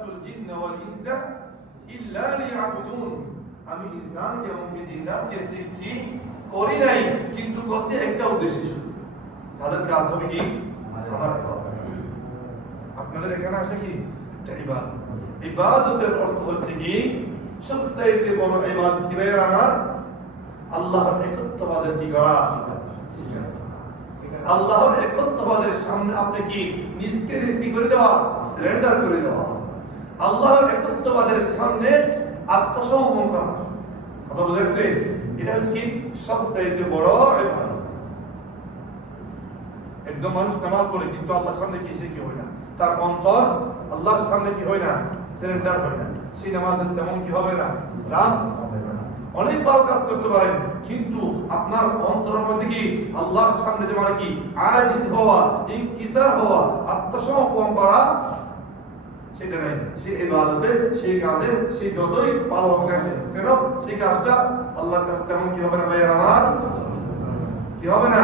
খালাকতুল জিন্না ওয়াল ইনসা ইল্লা লিয়াবুদুন। আমি এবং জিন্নাতকে সৃষ্টি করি নাই, কিন্তু একটা উদ্দেশ্যে তাদের কাজ হবে কি? আমার আপনাদের এখানে আসে কি? ইবাদত। ইবাদতের অর্থ হচ্ছে কি? সবচাইতে বড় ইবাদত কি আল্লাহর একত্ববাদের কি করা? আল্লাহর একত্ববাদের সামনে আপনি কি? নিজকে রিস্কি করে দেওয়া সারেন্ডার করে দেওয়া। আল্লাহর একত্ববাদের সামনে আত্মসমর্পণ করা। কথা বুঝেছে এটা হচ্ছে কি? সবচাইতে বড় একজন মানুষ নামাজ পড়ে, কিন্তু আল্লাহর সামনে কি সে কি হয় না? তার অন্তর আল্লাহর সামনে কি হয় না? সারেন্ডার হয় না। সেই নামাজের তেমন কি হবে না? দাম হবে না। অনেক ভালো কাজ করতে পারেন, কিন্তু আপনার অন্তরের মধ্যে কি আল্লাহর সামনে যে মানে কি? আজিজ হওয়া, ইনকিসার হওয়া, আত্মসমর্পণ করা সেই ইবাদতে সেই কাজে সেই যতই ভালো হোক না কেন সেই কাজটা আল্লাহর কাছে তেমন কি হবে না ভাই আমার কি হবে না?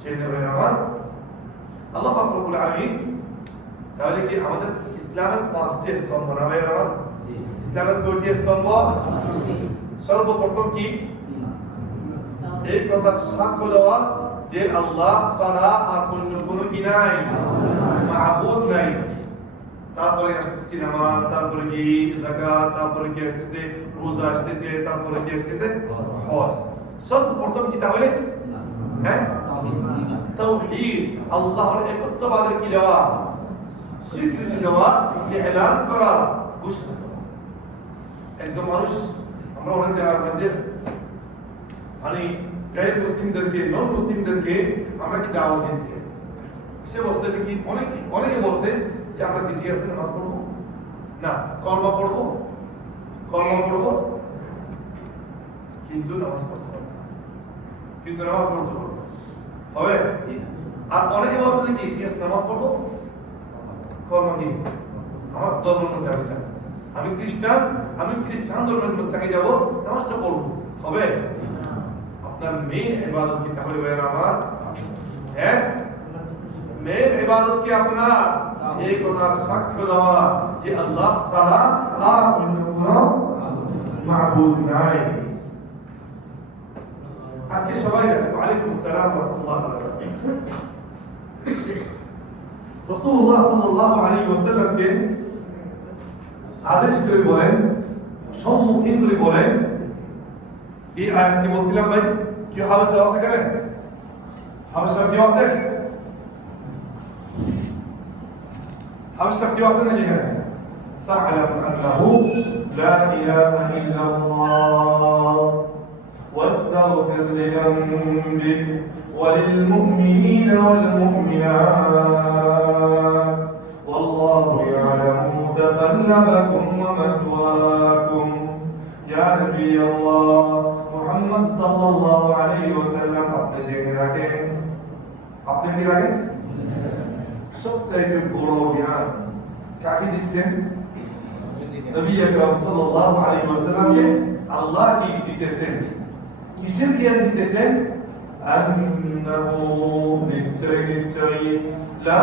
সেই আমার আল্লাহ তাহলে কি আমাদের ইসলামের পাঁচটি স্তম্ভ না ভাই আমার ইসলামের কয়টি স্তম্ভ? সর্বপ্রথম কি? এই কথা সাক্ষ্য দেওয়া যে আল্লাহ ছাড়া আর অন্য কোনো কি নাই। মাহবুদ নাই। তারপরে আসতেছে কি নামাজ, তারপরে কি যাকাত, তারপরে কি আসতেছে রোজা আসতেছে, তারপরে কি আসতেছে হজ। সর্বপ্রথম কি তাহলে? হ্যাঁ? তাওহীদ আল্লাহর একত্ববাদের কি দেওয়া? স্বীকৃতি দেওয়া এলান করা, ঘোষণা একজন মানুষ, আমরা অনেক জায়গার মধ্যে মানে গায়ের মুসলিমদেরকে নন মুসলিমদেরকে আমরা কি দাওয়াত দিচ্ছি সে বলছে যে কি অনেকে অনেকে বলছে যে আমরা কি ঠিক আছে নামাজ পড়ব? না কর্ম পড়ব। কর্ম পড়ব? কিন্তু নামাজ পড়তে পারব না। কিন্তু নামাজ পড়তে পারব হবে? আর অনেকে বলছে কি ঠিক আছে নামাজ পড়ব? কর্ম কি? আমার ধর্মের মধ্যে আমি থাকব আমি খ্রিস্টান আমি খ্রিস্টান ধর্মের মধ্যে থেকে যাব নামাজটা পড়ব। হবে? আপনার মেইন ইবাদত কি তাহলে আমার? হ্যাঁ ইবাদত কি আপনার? এই কথার সাক্ষ্য দেওয়া যে আল্লাহ ছাড়া আর অন্য কোনো মাহবুদ নাই। আজকে সবাই আসসালাম ওয়া রাহমাতুল্লাহি রাসূলুল্লাহ সাল্লাল্লাহু আলাইহি ওয়াসাল্লামকে আদেশ করে বলেন সম্মুখীন করে বলেন এই আয়াত কি বলছিলাম ভাই কি হাবেসা আছে কেন হাবেসা কি আছে? أو استبديوها ثنيها فاعلم أنه لا إله إلا الله. واستغفر لذنبك وللمؤمنين والمؤمنات. والله يعلم متقلبكم ومثواكم. يا نبي الله محمد صلى الله عليه وسلم عبد الجن عبد الجن Just like a Gorovian. Kabe gittin. Nebi Ekrem sallallahu aleyhi ve sellem'e Allah gibi diktesin. Kişir diye diktesin. Ennehu nitse nitse la